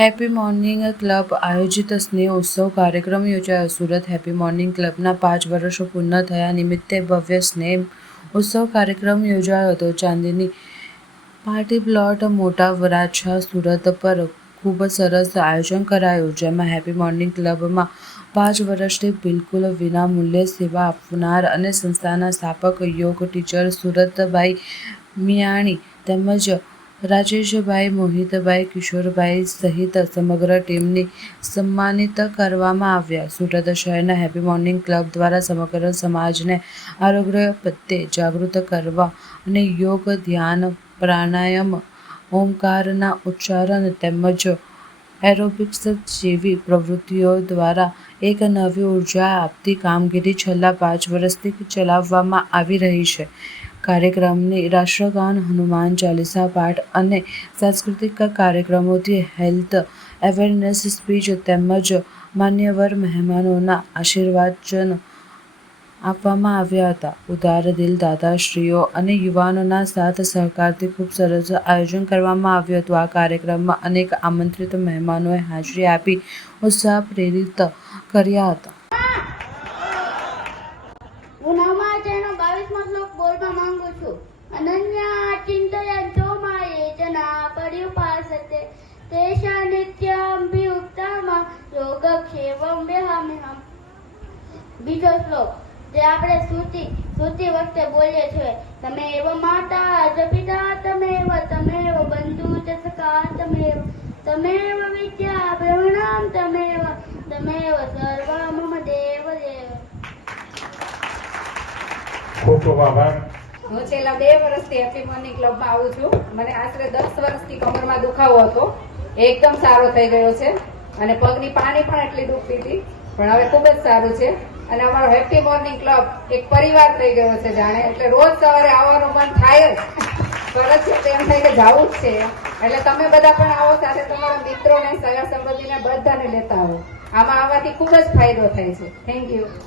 Happy morning club આયોજિત સ્નેહ ઉત્સવ કાર્યક્રમ યોજાયો. સુરત હેપી મોર્નિંગ ક્લબના પાંચ વર્ષો પૂર્ણ થયા નિમિત્તે ભવ્ય સ્નેહ ઉત્સવ કાર્યક્રમ યોજાયો હતો. ચાંદીની પાર્ટી પ્લોટ મોટા વરાછા સુરત પર ખૂબ સરસ આયોજન કરાયું. જેમાં હેપી મોર્નિંગ ક્લબમાં પાંચ વર્ષથી બિલકુલ વિનામૂલ્યે સેવા આપનાર અને સંસ્થાના સ્થાપક, યોગ ટીચર સુરતભાઈ મિયાણી તેમજ રાજેશભાઈ, મોહિતભાઈ, કિશોરભાઈ સહિત સમગ્ર ટીમની સન્માનિત કરવામાં આવ્યા. સુરત શહેરના હેપી મોર્નિંગ ક્લબ દ્વારા સમગ્ર સમાજને આરોગ્ય પ્રત્યે જાગૃત કરવા અને યોગ, ધ્યાન, પ્રાણાયામ, ઓમકારના ઉચ્ચારણ તેમજ એરોબિક્સ જેવી પ્રવૃત્તિઓ દ્વારા એક નવી ઊર્જા આપતી કામગીરી છેલ્લા પાંચ વર્ષથી ચલાવવામાં આવી રહી છે. કાર્યક્રમની રાષ્ટ્રગાન, હનુમાન ચાલીસા પાઠ અને સાંસ્કૃતિક કાર્યક્રમોથી હેલ્થ અવેરનેસ સ્પીચ તેમજ માન્યવર મહેમાનોના આશીર્વાચન આપવામાં આવ્યા હતા. ઉદાર દિલ દાદાશ્રીઓ અને યુવાનોના સાથ સહકારથી ખૂબ સરસ આયોજન કરવામાં આવ્યું હતું. આ કાર્યક્રમમાં અનેક આમંત્રિત મહેમાનોએ હાજરી આપી, ઉત્સાહ પ્રેરિત કર્યા હતા. બીજો શ્લોક જે આપણે સૂતી સૂતી વખતે બોલીએ છીએ તમે એવ માતા જ પિતા તમેવ તમેવ બંધુ ચ સખા તમેવ તમેવ વિદ્યા બ્રહ્મણામ તમેવ તમેવ સર્વ મમ દેવ દેવ. ખૂબ ખૂબ આભાર. હું છેલ્લા બે વર્ષથી હેપી મોર્નિંગ ક્લબમાં આવું છું. મને આશરે દસ વર્ષથી કમરમાં દુખાવો હતો. એકદમ સારો થઈ ગયો છે. અને પગની પાણી પણ એટલી દુખતી હતી. પણ હવે ખૂબ જ સારું છે. અને અમારો હેપી મોર્નિંગ ક્લબ એક પરિવાર થઈ ગયો છે જાણે. એટલે રોજ સવારે આવવાનું મન થાય જ. સરસ છે તેમ થાય કે જવું જ છે. એટલે તમે બધા પણ આવો સાથે તમારા મિત્રોને સગા સંબંધીને બધાને લેતા આવો. આમાં આવવાથી ખૂબ જ ફાયદો થાય છે. Thank you